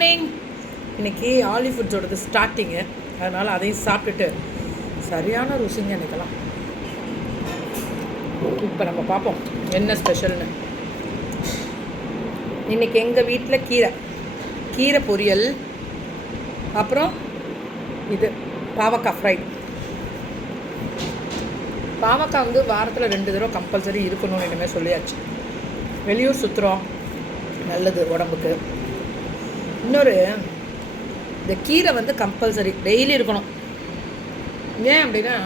Morning. இன்றைக்கி ஆலி ஃபுட்ஸோடது starting, அதனால் அதையும் சாப்பிட்டுட்டு சரியான ருசிங்க இன்றைக்கெல்லாம். இப்போ நம்ம பார்ப்போம் என்ன ஸ்பெஷல்னு. இன்றைக்கி எங்கள் வீட்டில் கீரை பொரியல், அப்புறம் இது பாவக்காய் ஃப்ரை. பாவக்காய் வந்து வாரத்தில் 2 தடவை கம்பல்சரி இருக்கணும்னு இனிமேல் சொல்லியாச்சு. வெளியூர் சுற்றுறோம், நல்லது உடம்புக்கு. இன்னொரு இந்த கீரை வந்து கம்பல்சரி டெய்லி இருக்கணும். ஏன் அப்படின்னா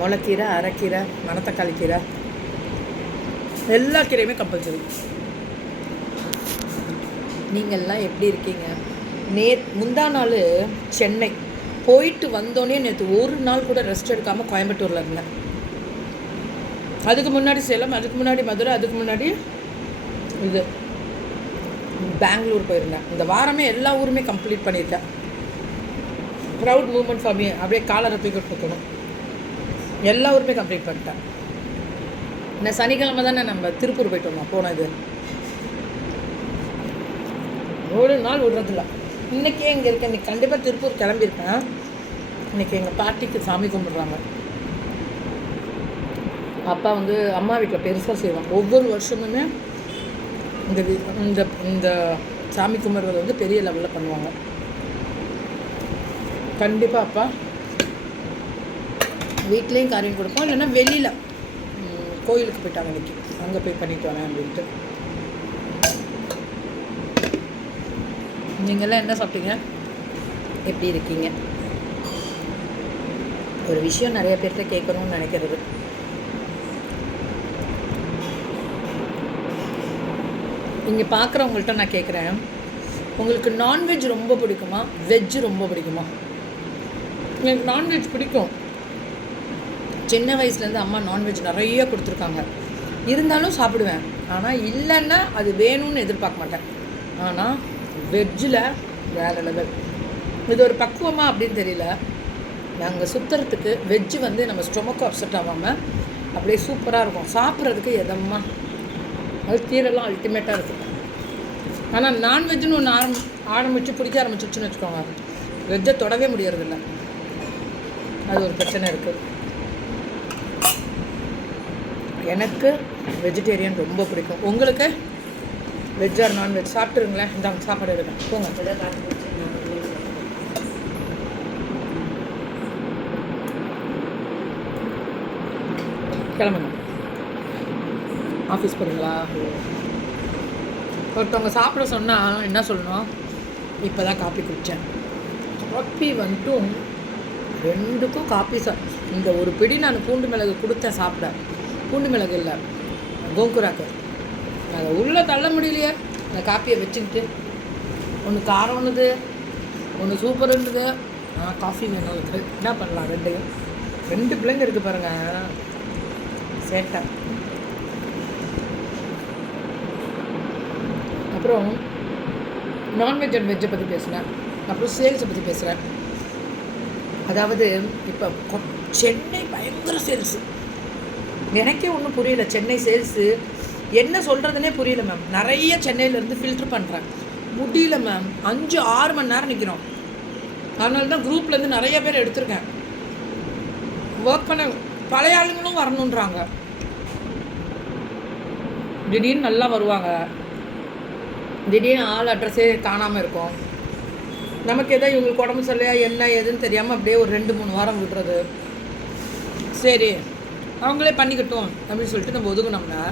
முளைக்கீரை, அரைக்கீரை, மணத்தக்காளி கீரை, எல்லா கீரையுமே கம்பல்சரி. நீங்கள்லாம் எப்படி இருக்கீங்க? முந்தா நாள் சென்னை போயிட்டு வந்தோடனே நேற்று ஒரு நாள் கூட ரெஸ்ட் எடுக்காமல் கோயம்புத்தூரில் இருந்தேன். அதுக்கு முன்னாடி சேலம், அதுக்கு முன்னாடி மதுரை, அதுக்கு முன்னாடி இது பெங்களூர் போயிருந்தேன். இந்த வாரமே எல்லா ஊருமே கம்ப்ளீட் பண்ணியிருக்கேன். Proud moment for me. அப்படியே காலரை தூக்கிட்டு இருக்கணும். எல்லா ஊருமே கம்ப்ளீட் பண்ணிட்டேன். இந்த சனிக்கிழமை தானே நம்ம திருப்பூர் போயிட்டு வந்தோம். போனது ஒரு நாள் விடுறதில்ல. இன்றைக்கே இங்கே இருக்கேன். இன்றைக்கி கண்டிப்பாக திருப்பூர் கிளம்பியிருக்கேன். இன்றைக்கி எங்கள் பாட்டிக்கு சாமி கும்பிட்றாங்க. அப்பா வந்து அம்மா வீட்டில் பெருசாக செய்வாங்க. ஒவ்வொரு வருஷமுமே இந்த சாமி கும்பிட்றது வந்து பெரிய லெவலில் பண்ணுவாங்க. கண்டிப்பாக அப்பா வீட்லேயும் காரியம் கொடுப்போம், இல்லைன்னா வெளியில் கோயிலுக்கு போயிட்டாங்க இன்றைக்கி, அங்கே போய் பண்ணிட்டு வரேன் அப்படின்ட்டு. நீங்கள்லாம் என்ன சாப்பிட்டீங்க? எப்படி இருக்கீங்க? ஒரு விஷயம் நிறைய பேர்கிட்ட கேட்கணும்னு நினைக்கிறது. இங்கே பார்க்குறவங்கள்ட்ட நான் கேட்குறேன், உங்களுக்கு நான்வெஜ் ரொம்ப பிடிக்குமா, வெஜ்ஜு ரொம்ப பிடிக்குமா? எனக்கு நான்வெஜ் பிடிக்கும். சின்ன வயசுலேருந்து அம்மா நான்வெஜ் நிறைய கொடுத்துருக்காங்க. இருந்தாலும் சாப்பிடுவேன். ஆனால் இல்லைன்னா அது வேணும்னு எதிர்பார்க்க மாட்டேன். ஆனால் வெஜ்ஜில் வேறு லெவல். இது ஒரு பக்குவமாக அப்படின்னு தெரியல. நாங்கள் சுற்றுறதுக்கு வெஜ்ஜு வந்து நம்ம ஸ்டொமக்கு அப்செட் ஆகாமல் அப்படியே சூப்பராக இருக்கும். சாப்பிட்றதுக்கு எதமாக அது கீரைலாம் அல்டிமேட்டாக இருக்குது. ஆனால் நான்வெஜ்ஜுன்னு ஒன்று ஆரம்பித்து பிடிக்க ஆரம்பிச்சிருச்சுன்னு வச்சுக்கோங்க, வெஜ்ஜை தொடவே முடியறதில்ல. அது ஒரு பிரச்சனை இருக்குது. எனக்கு வெஜிடேரியன் ரொம்ப பிடிக்கும். உங்களுக்கு வெஜ் ஆர் நான்வெஜ்? சாப்பிட்டுருங்களேன். இந்த சாப்பாடு இருக்கேன், போங்க. கிளம்புங்க. ஆஃபீஸ் போகிறீங்களா? ஒருத்தவங்க சாப்பிட சொன்னால் என்ன சொல்லணும்? இப்போ தான் காப்பி குடித்தேன். காப்பி வந்துட்டு 2க்கும் காப்பி இந்த ஒரு பிடி நான் பூண்டு மிளகு கொடுத்தேன் சாப்பிட. பூண்டு மிளகு இல்லை, கோங்குராக்கு. அதை உள்ளே தள்ள முடியலையே. அந்த காப்பியை வச்சுக்கிட்டு ஒன்று காரம் ஒன்றுது, ஒன்று சூப்பர் இருந்தது. காஃபி வேணும் இருக்குது. என்ன பண்ணலாம்? 2 பிள்ளைங்க இருக்குது பாருங்கள், சேட்டை. அப்புறம் நான்வெஜ் அண்ட் வெஜ்ஜை பற்றி பேசுகிறேன். அப்புறம் சேல்ஸை பற்றி பேசுகிறேன். அதாவது இப்போ சென்னை பயங்கர சேல்ஸு. எனக்கே ஒன்றும் புரியல. சென்னை சேல்ஸு என்ன சொல்கிறதுனே புரியல மேம். நிறைய சென்னையிலேருந்து ஃபில்ட்ரு பண்ணுறேன், முடியல மேம். 5-6 மணி நேரம் நிற்கிறோம். அதனால தான் குரூப்லேருந்து நிறைய பேர் எடுத்திருக்கேன். ஒர்க் பண்ண பழைய ஆளுங்களும் வரணுன்றாங்க. திடீர்னு நல்லா வருவாங்க, திடீர்னு ஆள் அட்ரஸே காணாமல் இருக்கும். நமக்கு எதாவது இவங்களுக்கு உடம்பு சரியா என்ன ஏதுன்னு தெரியாமல் அப்படியே ஒரு 2-3 வாரம் விடுறது. சரி அவங்களே பண்ணிக்கட்டும் அப்படின்னு சொல்லிட்டு நம்ம ஒதுங்கினோம்னா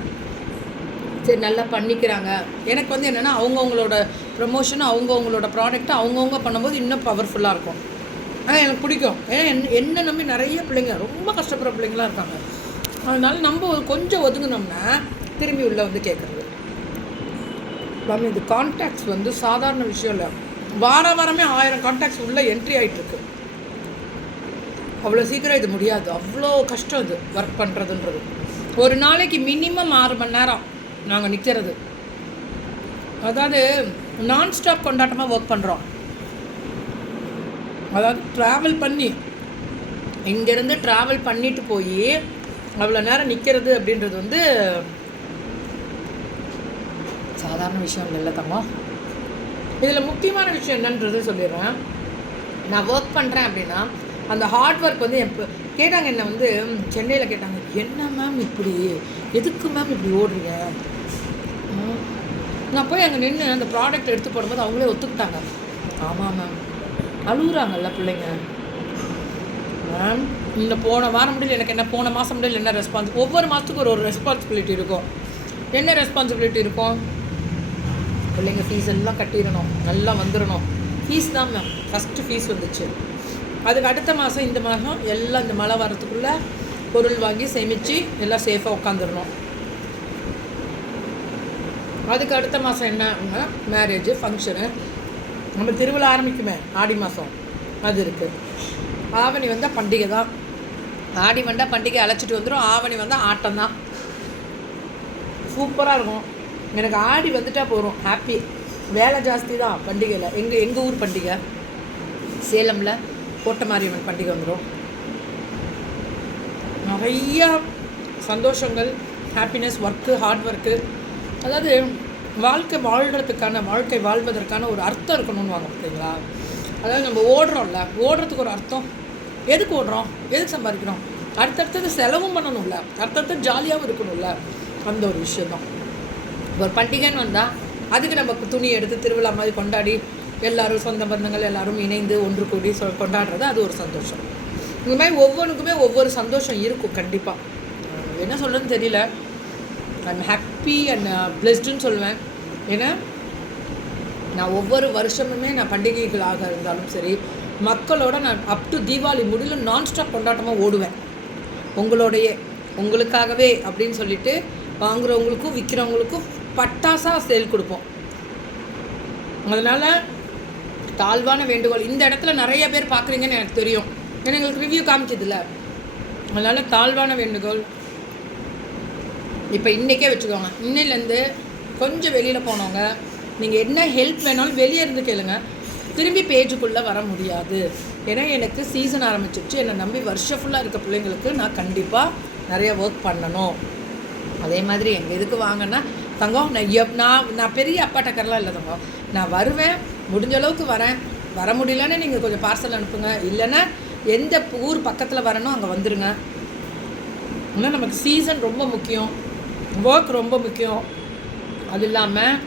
சரி நல்லா பண்ணிக்கிறாங்க. எனக்கு வந்து என்னென்னா அவங்கவுங்களோட ப்ரமோஷன், அவங்கவுங்களோட ப்ராடக்ட்டு அவங்கவுங்க பண்ணும்போது இன்னும் பவர்ஃபுல்லாக இருக்கும். ஆனால் எனக்கு பிடிக்கும். ஏன்னா என்ன நம்பி நிறைய பிள்ளைங்க, ரொம்ப கஷ்டப்படுற பிள்ளைங்களாம் இருக்காங்க. அதனால நம்ம கொஞ்சம் ஒதுங்கினோம்னா திரும்பி உள்ளே வந்து கேட்குறது. நம்ம இது கான்டாக்ட்ஸ் வந்து சாதாரண விஷயம் இல்லை. வாரமே 1000 கான்டாக்ட்ஸ் உள்ளே என்ட்ரி ஆகிட்டுருக்கு. அவ்வளோ சீக்கிரம் இது முடியாது. அவ்வளோ கஷ்டம் இது ஒர்க் பண்ணுறதுன்றது. ஒரு நாளைக்கு மினிமம் 6 மணி நேரம் நாங்கள் நிற்கிறது. அதாவது நான் ஸ்டாப் கொண்டாட்டமாக ஒர்க் பண்ணுறோம். அதாவது ட்ராவல் பண்ணி இங்கேருந்து ட்ராவல் பண்ணிட்டு போய் அவ்வளோ நேரம் நிற்கிறது அப்படின்றது வந்து சாதாரண விஷயம் இல்லை தம்மா. இதில் முக்கியமான விஷயம் என்னன்றது சொல்லிடுறேன். நான் ஒர்க் பண்ணுறேன் அப்படின்னா அந்த ஹார்ட் ஒர்க் வந்து கேட்டாங்க, என்னை வந்து சென்னையில் கேட்டாங்க, என்ன மேம் இப்படி, எதுக்கு மேம் இப்படி ஓடுறீங்க? நான் போய் அங்கே நின்று அந்த ப்ராடக்ட் எடுத்து போடும்போது அவங்களே ஒத்துக்கிட்டாங்க. ஆமாம் மேம், அழுகுறாங்கல்ல பிள்ளைங்க. மேம் இந்த போன வாரம் முடியல, எனக்கு என்ன போன மாதம் முடியல, என்ன ஒவ்வொரு மாதத்துக்கு ஒரு ரெஸ்பான்சிபிலிட்டி இருக்கும். என்ன ரெஸ்பான்சிபிலிட்டி இருக்கும்? பிள்ளைங்க ஃபீஸ் எல்லாம் கட்டிடணும், நல்லா வந்துடணும். ஃபீஸ் தான் மேம், ஃபஸ்ட்டு ஃபீஸ் வந்துச்சு. அதுக்கு அடுத்த மாதம் இந்த மாதம் எல்லாம் இந்த மழை வரத்துக்குள்ளே பொருள் வாங்கி சேமித்து எல்லாம் சேஃபாக உட்காந்துடணும். அதுக்கு அடுத்த மாதம் என்ன, மேரேஜு ஃபங்க்ஷனு, நம்ம திருவிழா ஆரம்பிக்குமே ஆடி மாதம், அது இருக்குது. ஆவணி வந்தால் பண்டிகை தான். ஆடி வந்தால் பண்டிகை அழைச்சிட்டு வந்துடும். ஆவணி வந்தால் ஆட்டம் தான். சூப்பராக இருக்கும். எனக்கு ஆடி வந்துட்டால் போகிறோம், ஹாப்பி. வேலை ஜாஸ்தி தான் பண்டிகையில். எங்கள் ஊர் பண்டிகை சேலமில் கோட்டை மாரியம்மன் பண்டிகை வந்துடும். நிறையா சந்தோஷங்கள், ஹாப்பினஸ், ஒர்க்கு, ஹார்ட் ஒர்க்கு. அதாவது வாழ்க்கை வாழ்வதற்கான ஒரு அர்த்தம் இருக்கணும்னு வாங்க, பார்த்தீங்களா? அதாவது நம்ம ஓடுறோம்ல, ஓடுறதுக்கு ஒரு அர்த்தம். எதுக்கு ஓடுறோம், எதுக்கு சம்பாதிக்கிறோம்? அடுத்தடுத்தது செலவும் பண்ணணும்ல, அடுத்தடுத்து ஜாலியாகவும் இருக்கணும்ல, அந்த ஒரு விஷயந்தான். ஒரு பண்டிகைன்னு வந்தால் அதுக்கு நமக்கு துணி எடுத்து திருவிழா மாதிரி கொண்டாடி எல்லோரும் சொந்த பந்தங்கள் எல்லோரும் இணைந்து ஒன்று கூடி கொண்டாடுறது, அது ஒரு சந்தோஷம். இந்த மாதிரி ஒவ்வொன்றுக்குமே ஒவ்வொரு சந்தோஷம் இருக்கும் கண்டிப்பாக. என்ன சொல்கிறதுன்னு தெரியல. ஐம் ஹாப்பி அண்ட் பிளெஸ்டுன்னு சொல்லுவேன். ஏன்னா நான் ஒவ்வொரு வருஷமுமே நான் பண்டிகைகளாக இருந்தாலும் சரி, மக்களோட நான் அப் டு தீபாவளி முடியல நான்ஸ்டாப் கொண்டாட்டமாக ஓடுவேன். உங்களுக்காகவே அப்படின்னு சொல்லிட்டு வாங்குகிறவங்களுக்கும் விற்கிறவங்களுக்கும் பட்டாசாக சேல் கொடுப்போம். அதனால் தாழ்வான வேண்டுகோள். இந்த இடத்துல நிறைய பேர் பார்க்குறீங்கன்னு எனக்கு தெரியும், ஏன்னா எங்களுக்கு ரிவ்யூ காமிச்சதில்ல. அதனால் தாழ்வான வேண்டுகோள். இப்போ இன்றைக்கே வச்சுக்கோங்க, இன்னிலேருந்து கொஞ்சம் வெளியில் போனவங்க நீங்கள் என்ன ஹெல்ப் வேணாலும் வெளியே இருந்து கேளுங்க. திரும்பி பேஜுக்குள்ளே வர முடியாது. ஏன்னா எனக்கு சீசன் ஆரம்பிச்சிருச்சு. என்னை நம்பி வருஷம் ஃபுல்லாக இருக்க பிள்ளைங்களுக்கு நான் கண்டிப்பாக நிறைய ஒர்க் பண்ணணும். அதே மாதிரி எங்கள் இதுக்கு வாங்கன்னா தங்கம், நான் பெரிய அப்பாட்டக்கரெலாம் இல்லை தங்கம். நான் வருவேன், முடிஞ்ச அளவுக்கு வரேன். வர முடியலன்னு நீங்கள் கொஞ்சம் பார்சல் அனுப்புங்க. இல்லைன்னா எந்த ஊர் பக்கத்தில் வரணும் அங்கே வந்துடுங்க. இன்னும் நமக்கு சீசன் ரொம்ப முக்கியம், ஒர்க் ரொம்ப முக்கியம். அது இல்லாமல்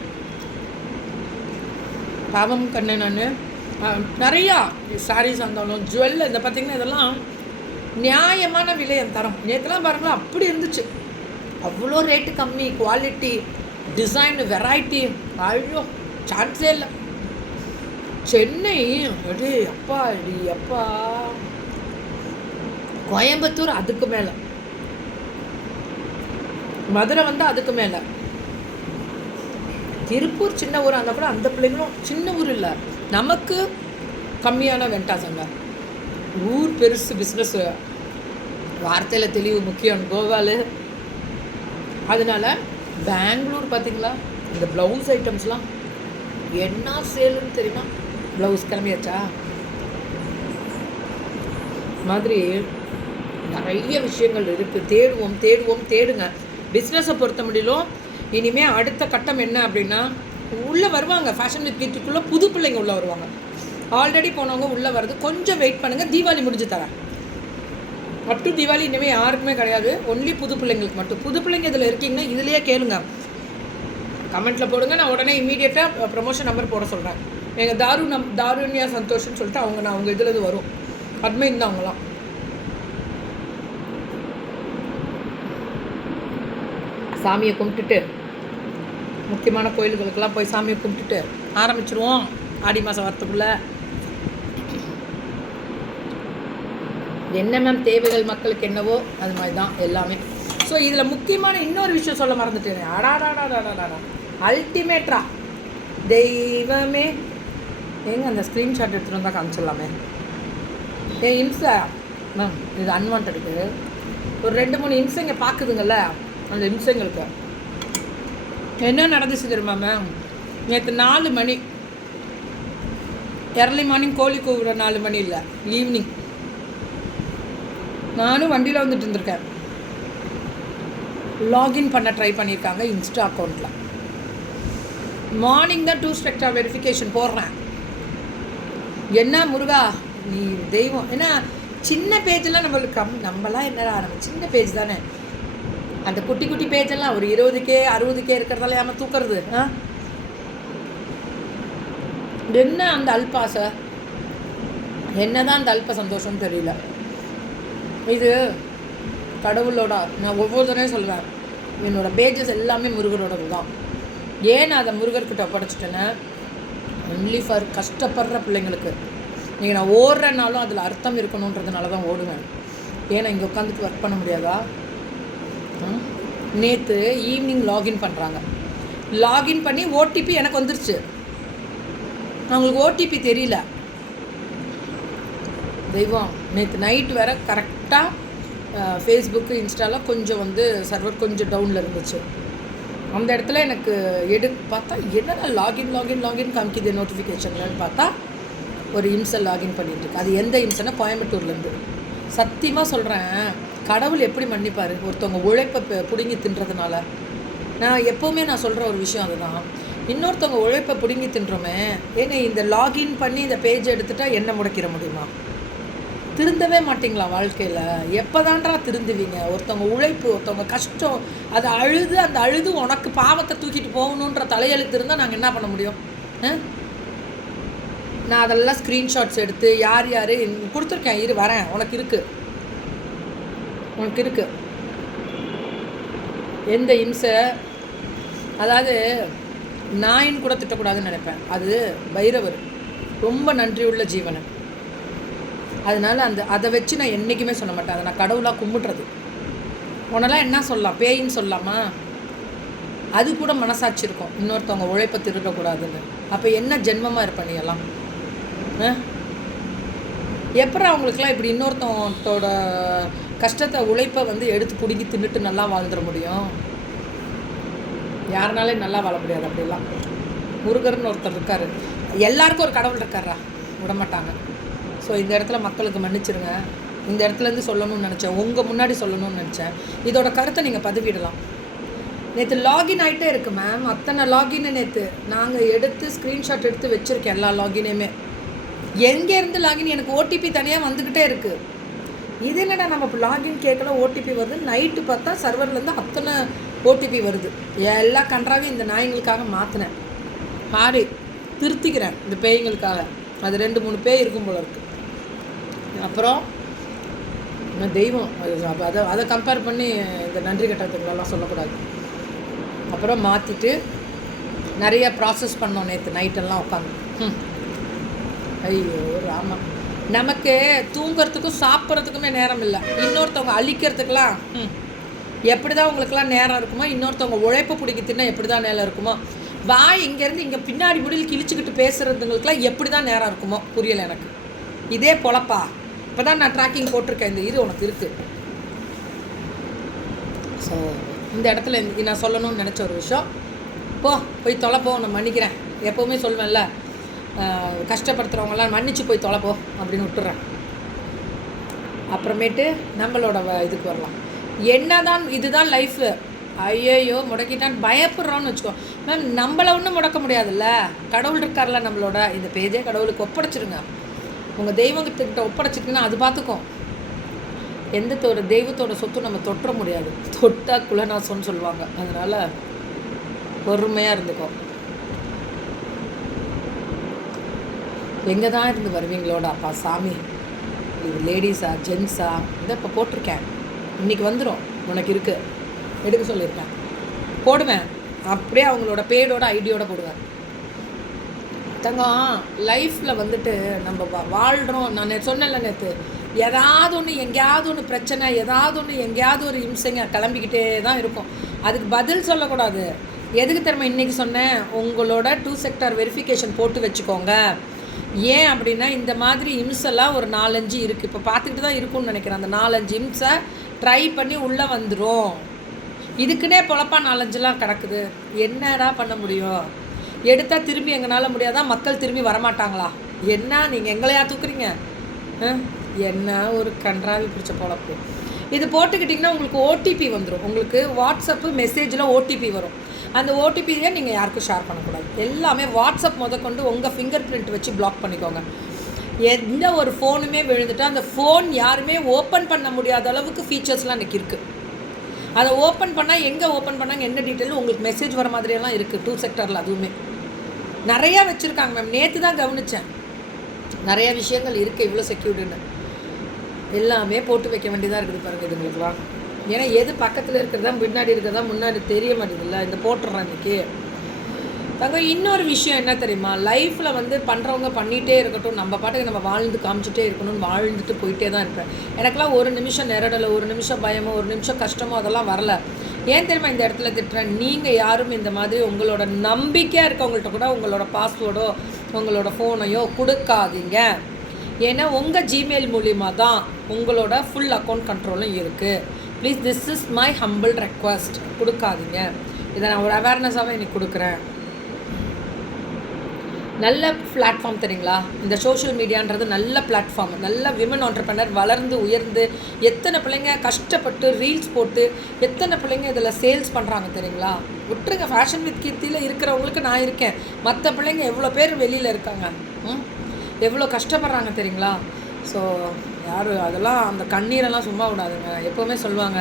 பாவம் கண்ணு நான் நிறையா சாரீஸ் இருந்தாலும் ஜுவல் இந்த பார்த்திங்கன்னா இதெல்லாம் நியாயமான விலை தரம். நேற்றுலாம் பாருங்களா அப்படி இருந்துச்சு. அவ்வளோ ரேட்டு கம்மி, குவாலிட்டி, டிசைன், வெரைட்டி, ஐயோ சான்ஸே இல்லை. சென்னை அப்பா கோயம்புத்தூர் அதுக்கு மேலே, மதுரை வந்து அதுக்கு மேலே, திருப்பூர் சின்ன ஊர் இருந்தால் கூட அந்த பிள்ளைங்களும் சின்ன ஊர் இல்லை, நமக்கு கம்மியான வெண்டாசங்க. ஊர் பெருசு, பிஸ்னஸ் வார்த்தையில் தெளிவு முக்கியம். கோவால் அதனால் பெங்களூர் பார்த்திங்களா, இந்த ப்ளவுஸ் ஐட்டம்ஸ்லாம் என்ன சேலுன்னு தெரியுமா? ப்ளவுஸ் கிளம்பியாச்சா மாதிரி நிறைய விஷயங்கள் இருக்குது. தேடுங்க. பிஸ்னஸை பொறுத்த முடியலும் இனிமேல் அடுத்த கட்டம் என்ன அப்படின்னா, உள்ளே வருவாங்க ஃபேஷன் வீக்குள்ளே புது பிள்ளைங்க உள்ளே வருவாங்க. ஆல்ரெடி போனவங்க உள்ளே வருது. கொஞ்சம் வெயிட் பண்ணுங்கள், தீபாவளி முடிஞ்சு தரேன். அப் டு தீபாவளி இனிமேல் யாருக்குமே கிடையாது, ஒன்லி புது பிள்ளைங்களுக்கு மட்டும். புது பிள்ளைங்க இதில் இருக்கீங்கன்னா இதிலேயே கேளுங்க, கமெண்ட்டில் போடுங்க. நான் உடனே இமீடியட்டாக ப்ரொமோஷன் நம்பர் போட சொல்கிறேன். எங்கள் தாருண்யா சந்தோஷம்னு சொல்லிட்டு அவங்க இதில் வரும், அட்மின் தான் அவங்களாம். சாமியை கும்பிட்டுட்டு, முக்கியமான கோயில்களுக்கெல்லாம் போய் சாமியை கும்பிட்டுட்டு ஆரம்பிச்சிருவோம் ஆடி மாதம் வரத்துக்குள்ளே. என்ன மேம் தேவைகள் மக்களுக்கு என்னவோ அது மாதிரி தான் எல்லாமே. ஸோ இதில் முக்கியமான இன்னொரு விஷயம் சொல்ல மறந்துட்டேன். அல்டிமேட்ரா தெய்வமே, எங்கே அந்த ஸ்க்ரீன்ஷாட் எடுத்துகிட்டு வந்தால் காமிச்சிடலாமே. இம்சை மேம், இது அன்வான்டுக்கு ஒரு 2-3 இம்சைங்க பார்க்குதுங்கள்ல, அந்த இம்சைங்களுக்கு என்ன நடந்துச்சு தெரியுமா மேம்? நேற்று 4 மணி, எர்லி மார்னிங், கோழி கூவுற 4 மணி இல்லை, ஈவினிங். நானும் வண்டியில் வந்துட்டு இருந்திருக்கேன். லாகின் பண்ண ட்ரை பண்ணியிருக்காங்க இன்ஸ்டா அக்கௌண்ட்டில். மார்னிங் தான் 2 ஸ்பெக்டர் வெரிஃபிகேஷன் போடுறேன். என்ன முருகா நீ தெய்வம். ஏன்னா சின்ன பேஜெல்லாம் நம்மளாம் என்னடா நம்ம சின்ன பேஜ் தானே. அந்த குட்டி குட்டி பேஜெல்லாம் ஒரு 20K 60K இருக்கிறதால ஏமா தூக்குறது? என்ன அந்த அல்பாசை, என்னதான் அந்த அல்ப சந்தோஷம்னு தெரியல. இது கடவுளோட, நான் ஒவ்வொரு தடவையும் சொல்லுவேன், என்னோடய பேஜஸ் எல்லாமே முருகரோடது தான். ஏன் நான் அதை முருகர்கிட்ட ஒப்படைச்சிட்டேன்னா, ஒன்லி ஃபார் கஷ்டப்படுற பிள்ளைங்களுக்கு. நீங்கள் நான் ஓடுறனாலும் அதில் அர்த்தம் இருக்கணுன்றதுனால தான் ஓடுவேன். ஏன்னா இங்கே உட்காந்துட்டு ஒர்க் பண்ண முடியாதா? நேற்று ஈவினிங் லாகின் பண்ணுறாங்க. லாகின் பண்ணி ஓடிபி எனக்கு வந்துருச்சு. அவங்களுக்கு ஓடிபி தெரியல. தெய்வம், நேற்று நைட் வேறு கரெக்டாக ஃபேஸ்புக்கு இன்ஸ்டாவில் கொஞ்சம் சர்வர் கொஞ்சம் டவுனில் இருந்துச்சு. அந்த இடத்துல எனக்கு பார்த்தா என்னடா லாகின் காமிக்குது நோட்டிஃபிகேஷன்லன்னு பார்த்தா ஒரு இம்சை லாகின் பண்ணிட்டுருக்கு. அது எந்த இம்சைன்னா கோயம்புத்தூர்லேருந்து. சத்தியமாக சொல்கிறேன், கடவுள் எப்படி மன்னிப்பார் ஒருத்தவங்க உழைப்பை பிடுங்கி தின்றதுனால. நான் எப்போவுமே நான் சொல்கிற ஒரு விஷயம் அதுதான். இன்னொருத்தவங்க உழைப்பை பிடுங்கி தின்றோமே, ஏன்னா இந்த லாகின் பண்ணி இந்த பேஜ் எடுத்துட்டா என்ன முடக்கிற முடியுமா? திருந்தவே மாட்டிங்களா வாழ்க்கையில்? எப்போ தான்றா திருந்துவீங்க? ஒருத்தவங்க உழைப்பு, ஒருத்தவங்க கஷ்டம், அதை அந்த அழுது உனக்கு பாவத்தை தூக்கிட்டு போகணுன்ற தலையெழுத்து இருந்தால் நாங்கள் என்ன பண்ண முடியும்? நான் அதெல்லாம் ஸ்க்ரீன்ஷாட்ஸ் எடுத்து யார் கொடுத்துருக்கேன். வரேன், உனக்கு இருக்குது எந்த இம்சை. அதாவது நாயின் கூட திட்டக்கூடாதுன்னு நினைப்பேன். அது பைரவர், ரொம்ப நன்றி உள்ள ஜீவனை. அதனால் அதை வச்சு நான் என்றைக்குமே சொல்ல மாட்டேன். அதை நான் கடவுளாக கும்பிட்றது. உன்னெல்லாம் என்ன சொல்லலாம்? பேயின்னு சொல்லலாமா? அது கூட மனசாட்சி இருக்கும், இன்னொருத்தவங்க உழைப்பை திருடக்கூடாதுன்னு. அப்போ என்ன ஜென்மமாக இருப்பேன் நீ எல்லாம்? எப்போ அவங்களுக்குலாம் இப்படி இன்னொருத்தவங்களோட கஷ்டத்தை உழைப்பை எடுத்து பிடிங்கி தின்னுட்டு நல்லா வாழ்ந்துட முடியும்? யாருனாலே நல்லா வாழ முடியாது அப்படிலாம். முருகர்னு ஒருத்தர் இருக்கார். எல்லாருக்கும் ஒரு கடவுள் இருக்காரா? விடமாட்டாங்க. ஸோ இந்த இடத்துல மக்களுக்கு மன்னிச்சிருங்க. இந்த இடத்துலேருந்து சொல்லணும்னு நினச்சேன், உங்கள் முன்னாடி சொல்லணும்னு நினச்சேன். இதோட கருத்தை நீங்கள் பதிவிடலாம். நேற்று லாகின் ஆகிட்டே இருக்குது மேம். அத்தனை லாகின்னு நேற்று நாங்கள் எடுத்து ஸ்க்ரீன்ஷாட் எடுத்து வச்சுருக்கேன். எல்லா லாகினையுமே எங்கேருந்து லாகின், எனக்கு ஓடிபி தனியாக வந்துக்கிட்டே இருக்குது. இது என்னடா நம்ம இப்போ லாகின் கேட்கல ஓடிபி வருது. நைட்டு பார்த்தா சர்வர்லேருந்து அத்தனை ஓடிபி வருது. எல்லா கன்றாவையும் இந்த நாய்களுக்காக மாற்றினேன். திருத்திக்கிறேன் இந்த பேய்களுக்காக. அது 2-3 பேய் இருக்கும் போல இருக்குது. அப்புறம் தெய்வம் அதை கம்பேர் பண்ணி இந்த நன்றி கட்டத்துங்களெல்லாம் சொல்லக்கூடாது. அப்புறம் மாற்றிட்டு நிறைய ப்ராசஸ் பண்ணோம் நேற்று நைட்டெல்லாம் உட்காந்து. ஐயோ ராமா, நமக்கு தூங்கிறதுக்கும் சாப்பிட்றதுக்குமே நேரம் இல்லை. இன்னொருத்தவங்க அழிக்கிறதுக்கெலாம் எப்படி தான் உங்களுக்கெல்லாம் நேரம் இருக்குமோ, இன்னொருத்தவங்க உழைப்பு பிடிக்கிறதுன்னா எப்படி தான் நேரம் இருக்குமோ, இங்கேருந்து இங்கே பின்னாடி முடியல் கிழிச்சிக்கிட்டு பேசுகிறதுங்களுக்குலாம் எப்படி தான் நேரம் இருக்குமோ புரியலை எனக்கு. இதே பொழப்பா? இப்போ தான் நான் ட்ராக்கிங் போட்டிருக்கேன். இந்த உனக்கு இருக்குது. ஸோ இந்த இடத்துல நான் சொல்லணும்னு நினச்ச ஒரு விஷயம், போய் தொலைப்போ, நான் மன்னிக்கிறேன். எப்போவுமே சொல்வேன்ல, கஷ்டப்படுத்துகிறவங்களாம் மன்னிச்சு போய் தொலைப்போ அப்படின்னு விட்டுறேன். அப்புறமேட்டு நம்மளோட இதுக்கு வரலாம். என்ன தான் இதுதான் லைஃபு, ஐயோ முடக்கிட்டான் பயப்படுறோன்னு வச்சுக்கோ மேம். நம்மளை ஒன்றும் முடக்க முடியாதுல்ல, கடவுள் இருக்கார்ல நம்மளோட. இந்த பேஜே கடவுளுக்கு ஒப்படைச்சிருங்க. உங்கள் தெய்வங்கிட்ட ஒப்படைச்சிட்டிங்கன்னா அது பார்த்துக்கும். எந்த தெய்வத்தோட சொத்து நம்ம தொற்ற முடியாது. தொட்டா குலநாசம்னு சொல்லுவாங்க. அதனால் பொறுமையாக இருந்துக்கோ. எங்கே தான் இருந்து வருவீங்களோட அப்பா சாமி? இது லேடிஸா ஜென்ஸா? இதை இப்போ போட்டிருக்கேன், இன்றைக்கி வந்துடும். உனக்கு இருக்குது, எடுக்க சொல்லியிருக்கேன், போடுவேன். அப்படியே அவங்களோட பேடோட ஐடியோட போடுவேன். தங்கம் லைஃப்பில் நம்ம வாழ்கிறோம். நான் சொன்னேன்ல நேற்று, ஏதாவது ஒன்று எங்கேயாவது ஒன்று பிரச்சனை, ஏதாவது ஒன்று எங்கேயாவது ஒரு இம்சைங்க கிளம்பிக்கிட்டே தான் இருக்கும். அதுக்கு பதில் சொல்லக்கூடாது. எதுக்கு தெரியுமா இன்றைக்கி சொன்னேன்? உங்களோட 2 செக்டார் வெரிஃபிகேஷன் போட்டு வச்சுக்கோங்க. ஏன் அப்படின்னா, இந்த மாதிரி இம்செல்லாம் ஒரு 4-5 இருக்குது. இப்போ பார்த்துக்கிட்டு தான் இருக்குன்னு நினைக்கிறேன். அந்த 4-5 இம்சை ட்ரை பண்ணி உள்ளே வந்துடும். இதுக்குன்னே பொழப்பா 4-5 கிடக்குது. என்னடா பண்ண முடியும்? எடுத்தால் திரும்பி எங்களால் முடியாதான்? மக்கள் திரும்பி வரமாட்டாங்களா? என்ன நீங்கள் எங்களையா தூக்குறீங்க? என்ன ஒரு கன்றாவி பிடிச்ச பொழப்பு. இது போட்டுக்கிட்டிங்கன்னா உங்களுக்கு ஓடிபி வந்துடும். உங்களுக்கு வாட்ஸ்அப்பு மெசேஜில் ஓடிபி வரும். அந்த ஓடிபியை நீங்கள் யாருக்கும் ஷேர் பண்ணக்கூடாது. எல்லாமே வாட்ஸ்அப் முதற்கொண்டு உங்கள் ஃபிங்கர் பிரிண்ட் வச்சு பிளாக் பண்ணிக்கோங்க. எந்த ஒரு ஃபோனுமே விழுந்துட்டால் அந்த ஃபோன் யாருமே ஓப்பன் பண்ண முடியாத அளவுக்கு ஃபீச்சர்ஸ்லாம் இன்றைக்கி இருக்குது. அதை ஓப்பன் பண்ணால் எங்கே ஓப்பன் பண்ணாங்க என்ன டீட்டெயில் உங்களுக்கு மெசேஜ் வர மாதிரியெல்லாம் இருக்குது. 2 செக்டரில் அதுவுமே நிறையா வச்சுருக்காங்க மேம். நேற்று தான் கவனித்தேன், நிறையா விஷயங்கள் இருக்குது இவ்வளோ செக்யூர்டுன்னு. எல்லாமே போட்டு வைக்க வேண்டியதாக இருக்குது பாருங்கள் இதுங்களுக்குலாம். ஏன்னா எது பக்கத்தில் இருக்கிறதா முன்னாடி இருக்கிறதா முன்னாடி தெரிய மாட்டேங்குதுல்ல. இந்த போட்டுடுறேன் இன்றைக்கி தங்க. இன்னொரு விஷயம் என்ன தெரியுமா, லைஃப்பில் வந்து பண்ணுறவங்க பண்ணிகிட்டே இருக்கட்டும், நம்ம பாட்டுக்கு நம்ம வாழ்ந்து காமிச்சிட்டே இருக்கணும்னு வாழ்ந்துட்டு போயிட்டே தான் இருப்பேன். எனக்கெல்லாம் ஒரு நிமிஷம் நிரடலை, ஒரு நிமிஷம் பயமோ, ஒரு நிமிஷம் கஷ்டமோ அதெல்லாம் வரல. ஏன் தெரியுமா இந்த இடத்துல திட்டுறேன், நீங்கள் யாரும் இந்த மாதிரி உங்களோட நம்பிக்கையாக இருக்கவங்கள்ட்ட கூட உங்களோட பாஸ்வேர்டோ உங்களோட ஃபோனையோ கொடுக்காதீங்க. ஏன்னா உங்கள் ஜிமெயில் மூலிமா தான் உங்களோட ஃபுல் அக்கௌண்ட் கண்ட்ரோலும் இருக்குது. Please this is my humble request. கொடுக்காதீங்க. இதை நான் ஒரு அவேர்னஸாகவே இன்னைக்கு கொடுக்குறேன். நல்ல பிளாட்ஃபார்ம் தெரியுங்களா, இந்த சோஷியல் மீடியான்றது நல்ல பிளாட்ஃபார்ம். நல்ல விமன் ஆண்டர்ப்ரனர் வளர்ந்து உயர்ந்து எத்தனை பிள்ளைங்க கஷ்டப்பட்டு ரீல்ஸ் போட்டு எத்தனை பிள்ளைங்க இதில் சேல்ஸ் பண்ணுறாங்க தெரியுங்களா. விட்டுருங்க, ஃபேஷன் வித் கீர்த்தியில் இருக்கிறவங்களுக்கு நான் இருக்கேன். மற்ற பிள்ளைங்க எவ்வளோ பேர் வெளியில் இருக்காங்க, எவ்வளோ கஷ்டப்படுறாங்க தெரியுங்களா. ஸோ யாரும் அதெல்லாம் அந்த கண்ணீரெல்லாம் சும்மா விடாதுங்க. எப்போவுமே சொல்லுவாங்க,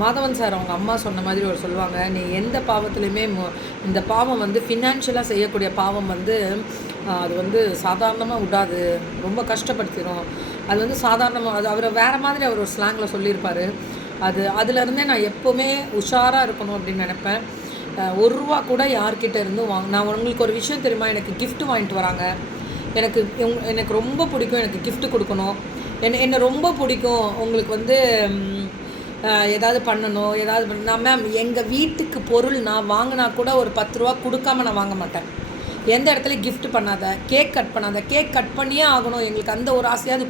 மாதவன் சார் அவங்க அம்மா சொன்ன மாதிரி ஒரு சொல்லுவாங்க, நீ எந்த பாவத்துலேயுமே இந்த பாவம் வந்து ஃபினான்ஷியலாக செய்யக்கூடிய பாவம் வந்து அது வந்து சாதாரணமாக விடாது, ரொம்ப கஷ்டப்படுத்திடும். அது வந்து சாதாரணமாக அது அவர் வேறு மாதிரி அவர் ஒரு ஸ்லாங்கில் சொல்லியிருப்பார். அதுலேருந்தே நான் எப்போவுமே உஷாராக இருக்கணும் அப்படின்னு நினைப்பேன். 1 ரூபா கூட யார்கிட்ட இருந்து நான் உங்களுக்கு ஒரு விஷயம் தெரியுமா, எனக்கு கிஃப்ட் வாங்கிட்டு வராங்க. எனக்கு ரொம்ப பிடிக்கும், எனக்கு கிஃப்ட் கொடுக்கணும், என்னை ரொம்ப பிடிக்கும், உங்களுக்கு வந்து ஏதாவது பண்ணணும், ஏதாவது நான் மேம் எங்கள் வீட்டுக்கு பொருள் நான் வாங்கினா கூட ஒரு 10 ரூபா கொடுக்காம நான் வாங்க மாட்டேன். எந்த இடத்துலையும் கிஃப்ட் பண்ணாத, கேக் கட் பண்ணாத, கேக் கட் பண்ணியே ஆகணும், எங்களுக்கு அந்த ஒரு ஆசையாவது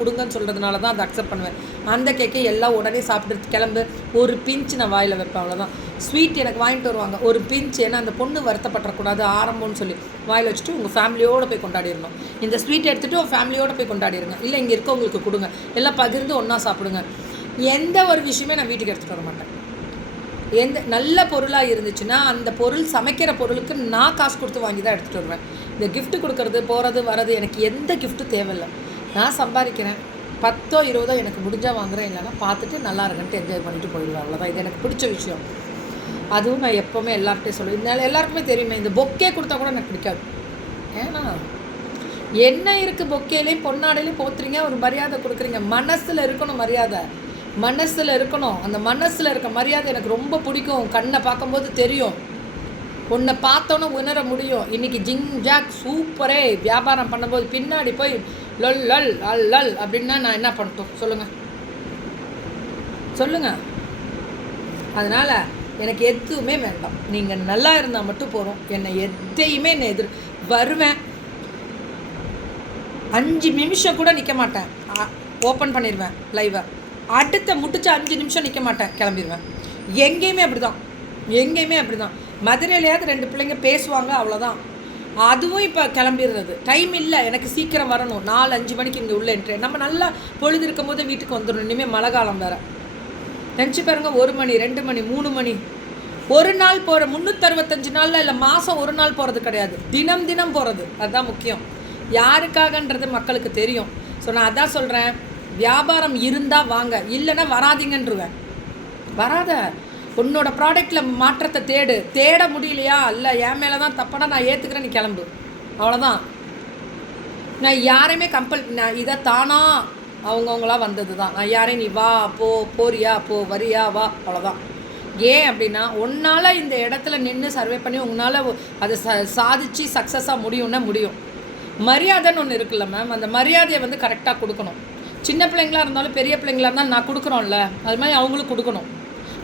கொடுங்கன்னு சொல்கிறதுனால தான் அதை அக்செப்ட் பண்ணுவேன். அந்த கேக்கை எல்லாம் உடனே சாப்பிட்டு கிளம்பு, ஒரு பிஞ்ச் நான் வாயில் வைப்பேன், அவ்வளோதான். ஸ்வீட் எனக்கு வாங்கிட்டு வருவாங்க, ஒரு பிஞ்ச், ஏன்னா அந்த பொண்ணு வருத்தப்படக்கூடாது ஆரம்பம்னு சொல்லி வாயில் வச்சுட்டு உங்கள் ஃபேமிலியோடு போய் கொண்டாடிடணும். இந்த ஸ்வீட் எடுத்துகிட்டு உங்கள் ஃபேமிலியோடு போய் கொண்டாடிடுங்க, இல்லை இங்கே இருக்கவங்களுக்கு கொடுங்க, எல்லாம் பகிர்ந்து ஒன்றா சாப்பிடுங்க. எந்த ஒரு விஷயமே நான் வீட்டுக்கு எடுத்துகிட்டு வர மாட்டேன். எந்த நல்ல பொருளாக இருந்துச்சுன்னா அந்த பொருள் சமைக்கிற பொருளுக்கு நான் காசு கொடுத்து வாங்கி தான் எடுத்துகிட்டு வருவேன். இந்த கிஃப்ட் கொடுக்கறது போகிறது வர்றது எனக்கு எந்த கிஃப்ட்டு தேவையில்லை. நான் சம்பாதிக்கிறேன், 10 20 எனக்கு முடிஞ்சால் வாங்குகிறேன், இல்லைன்னா பார்த்துட்டு நல்லா இருக்குன்ட்டு என்ஜாய் பண்ணிட்டு போயிடுவேன், அவ்வளோதான். இது எனக்கு பிடிச்ச விஷயம். அதுவும் நான் எப்போவுமே எல்லார்கிட்டையும் சொல்லுவேன். இதனால் எல்லாருக்குமே தெரியுமே, இந்த பொக்கே கொடுத்தா கூட எனக்கு பிடிக்காது. ஏன்னா என்ன இருக்குது பொக்கேலையும் பொன்னாடையிலையும் போத்துறீங்க, ஒரு மரியாதை கொடுக்குறீங்க. மனசில் இருக்கணும் மரியாதை, மனசில் இருக்கணும். அந்த மனசில் இருக்க மரியாதை எனக்கு ரொம்ப பிடிக்கும். கண்ணை பார்க்கும்போது தெரியும், உன்னை பார்த்தோன்னே உணர முடியும். இன்றைக்கி ஜிங் ஜாக் சூப்பரே வியாபாரம் பண்ணும்போது பின்னாடி போய் லொல் லல் அல் லல் அப்படின்னா நான் என்ன பண்ணிட்டோம் சொல்லுங்கள். அதனால் எனக்கு எதுவுமே வேண்டாம், நீங்கள் நல்லா இருந்தால் மட்டும் போகிறோம். என்னை எதையுமே என்னை வருவேன், 5 நிமிஷம் கூட நிற்க மாட்டேன், ஓப்பன் பண்ணிடுவேன் லைவை, அடுத்த முடிச்சு 5 நிமிஷம் நிற்க மாட்டேன், கிளம்பிடுவேன். எங்கேயுமே அப்படி தான். மதுரையிலையாவது 2 பிள்ளைங்க பேசுவாங்க, அவ்வளோதான். அதுவும் இப்போ கிளம்பிடுறது. டைம் இல்லை, எனக்கு சீக்கிரம் வரணும், 4-5 மணிக்கு இங்கே உள்ளே என்ட்ரு. நம்ம நல்லா பொழுது இருக்கும் போது வீட்டுக்கு வந்துடணும். இனிமேல் மழை காலம் வேறு. நினச்சி பாருங்க, 1 மணி 2 மணி 3 மணி ஒரு நாள் போகிற 365 நாளில் இல்லை மாதம் ஒரு நாள் போகிறது கிடையாது, தினம் போகிறது. அதுதான் முக்கியம். யாருக்காகன்றது மக்களுக்கு தெரியும். ஸோ நான் அதான் சொல்கிறேன், வியாபாரம் இருந்தால் வாங்க, இல்லைன்னா வராதிங்கன்றுவேன். வராத, உன்னோட ப்ராடக்டில் மாற்றத்தை தேட முடியலையா, இல்லை என் மேலே தான் தப்பானா நான் ஏற்றுக்கிறேன், நீ கிளம்பு, அவ்வளோதான். நான் யாரையுமே நான் இதை தானா அவங்கவுங்களா வந்தது தான். நான் யாரையும் நீ வா போறியா வரியா வா, அவ்வளோதான். ஏன் அப்படின்னா உன்னால் இந்த இடத்துல நின்று சர்வே பண்ணி உங்களால் அதை சாதித்து சக்ஸஸாக முடியும். மரியாதைன்னு ஒன்று இருக்குல்ல மேம், அந்த மரியாதையை வந்து கரெக்டாக கொடுக்கணும். சின்ன பிள்ளைங்களாக இருந்தாலும் பெரிய பிள்ளைங்களாக இருந்தாலும் நான் கொடுக்குறோம்ல, அது மாதிரி அவங்களும் கொடுக்கணும்.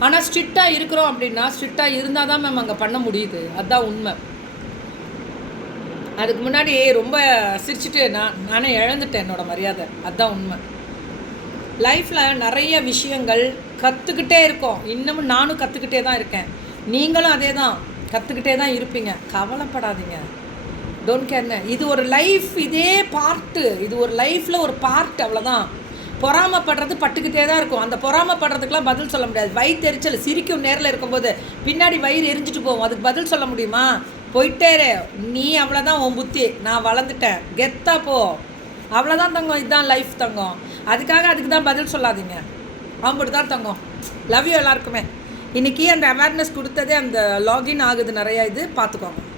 ஆனால் ஸ்ட்ரிக்டாக இருக்கிறோம் அப்படின்னா ஸ்ட்ரிக்டாக இருந்தால் தான் மேம் அங்கே பண்ண முடியுது, அதுதான் உண்மை. அதுக்கு முன்னாடி ரொம்ப சிரிச்சுட்டு நானே இழந்துட்டேன் என்னோடய மரியாதை, அதுதான் உண்மை. லைஃப்பில் நிறைய விஷயங்கள் கற்றுக்கிட்டே இருக்கோம். இன்னமும் நானும் கற்றுக்கிட்டே தான் இருக்கேன், நீங்களும் அதே தான் கற்றுக்கிட்டே தான் இருப்பீங்க. கவலைப்படாதீங்க, டோன்ட் கேர்னு. இது ஒரு லைஃப், இதே பார்ட்டு, இது ஒரு லைஃப்பில் ஒரு பார்ட், அவ்வளோதான். பொறாமப்படுறது பட்டுக்கிட்டே தான் இருக்கும். அந்த பொறாமப்படுறதுக்கெலாம் பதில் சொல்ல முடியாது. வயிற்றெரிச்சல் சிரிக்கும் நேரில் இருக்கும்போது பின்னாடி வயிறு எரிஞ்சிட்டு போகும். அதுக்கு பதில் சொல்ல முடியுமா? போயிட்டே இரு, நீ அவ்வளோதான், உன் புத்தி, நான் வளர்ந்துட்டேன், கெத்தா போ, அவ்வளோதான் தங்கம், இதுதான் லைஃப் தங்கம். அதுக்கு தான் பதில் சொல்லாதீங்க. அப்படி தான் தங்கம். லவ் யூ எல்லாருக்குமே. இன்றைக்கி அந்த அவேர்னஸ் கொடுத்ததே அந்த லாகின் ஆகுது நிறையா, இது பார்த்துக்கோங்க.